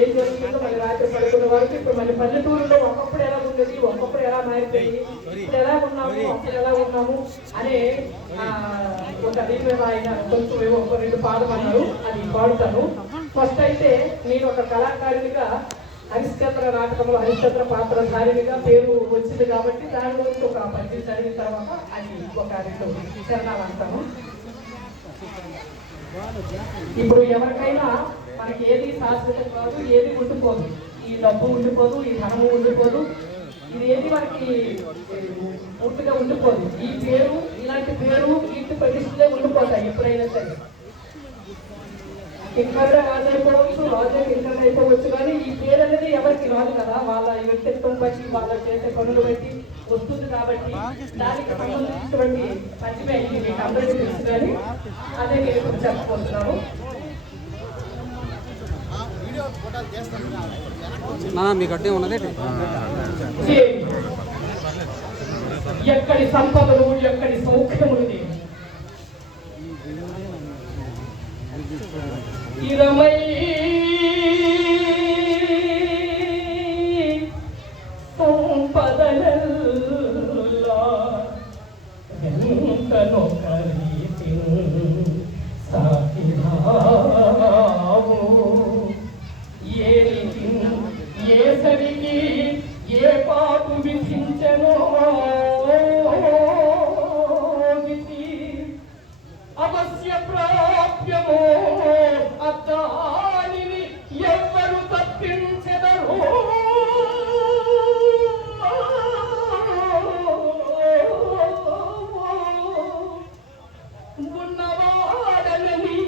ఏం జరుగుతుందో మళ్ళీ రాత్రి పడుకున్న వరకు ఇప్పుడు మళ్ళీ పల్లెటూరులో ఒకప్పుడు ఎలా ఉండేది, ఒకప్పుడు ఎలా మారిపోయింది, ఇప్పుడు ఎలా ఉన్నాము, అప్పుడు ఎలా ఉన్నాము అనే ఒక దీని మీద ఆయన కొంచెం ఏమో ఒక 2 పాడమన్నారు, అది పాడుతాను. ఫస్ట్ అయితే నేను ఒక కళాకారునిగా హరిశ్చంద్ర నాటకంలో హరిశ్చంద్ర పాత్రధారినిగా పేరు వచ్చింది కాబట్టి దాని గురించి ఒక పద్యం చదివిన తర్వాత అది ఒక 2 చరణాలు అంటాను. ఇప్పుడు ఎవరికైనా మనకి ఏది శాశ్వతం కాదు, ఏది ఉండిపోదు. ఈ డబ్బు ఉండిపోదు, ఈ ధనము ఉండిపోదు, ఇది ఏది మనకి పూర్తిగా ఉండిపోదు. ఈ పేరు, ఇలాంటి పేరు, కీర్తి ప్రతిష్టలే ఉండిపోతాయి ఎప్పుడైనా సరే. కింకర్ రాజైపోవచ్చు, రాజే కింకర్ అయిపోవచ్చు, కానీ ఈ పేరు అనేది ఎవరికి రాదు కదా, వాళ్ళ వ్యక్తిత్వం బట్టి వాళ్ళ చేసే పనులు బట్టి వస్తుంది. కాబట్టి దానికి సంబంధించినటువంటి పద్యమే ఇది మీకు అందరికీ తెలుసు, కానీ అదే నేను ఇప్పుడు చెప్పబోతున్నాను. ఎక్కడి సంపదలు, ఎక్కడి సౌఖ్యములు 20 సంపదలల్లా ఎంతనొకరీతి సాగినావు, ఏరికి ఏ సరికి ఏ పాటు విధించెనో అవశ్య ప్రాప్యమో అద్దానిని ఎవ్వరు తప్పించెదరు. ఉన్నవాడనని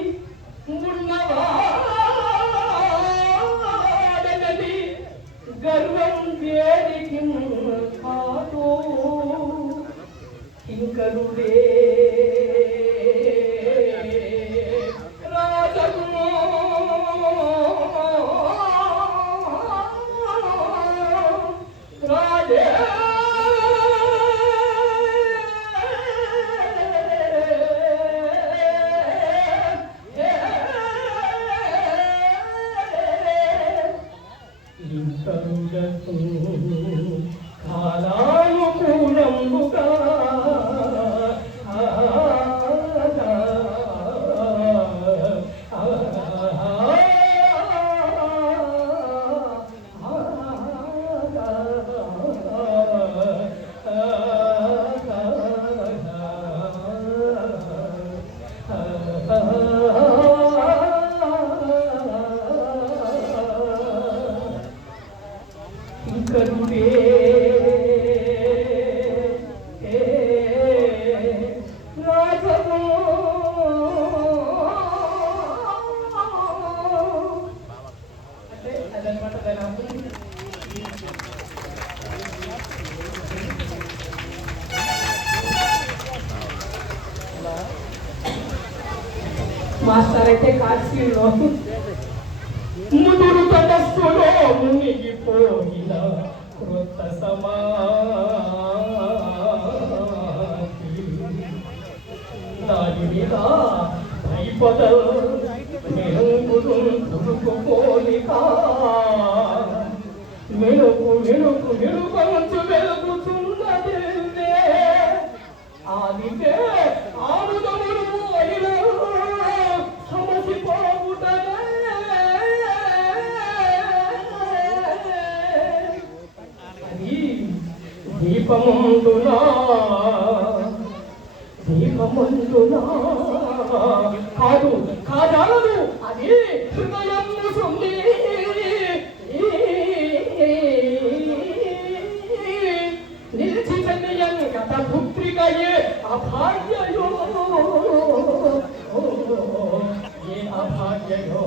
గర్వం వేడికి కాదు, కింకరుడే కాలానుకూలంబుగా మాస్టర్ అయితే కాశీలో ముదురు తటస్థులో మునిగిపోయిన కృత సమాధి దాని మీద భయపదలు మెరుగులు తుడుకుపోలిక మెరుపు మెరుపు మెరుపంచు వెలుగుతున్నదే ఆదితే ఆరుదములు అయిన సమసిపోవుటనే అది దీపమందునా కాదు కాదాలదు, అది హృదయము సుంది నిలిచి చెన్నయ్యన్ కథ పుత్రికయే అభాగ్యయో ఏ అభాగ్యయో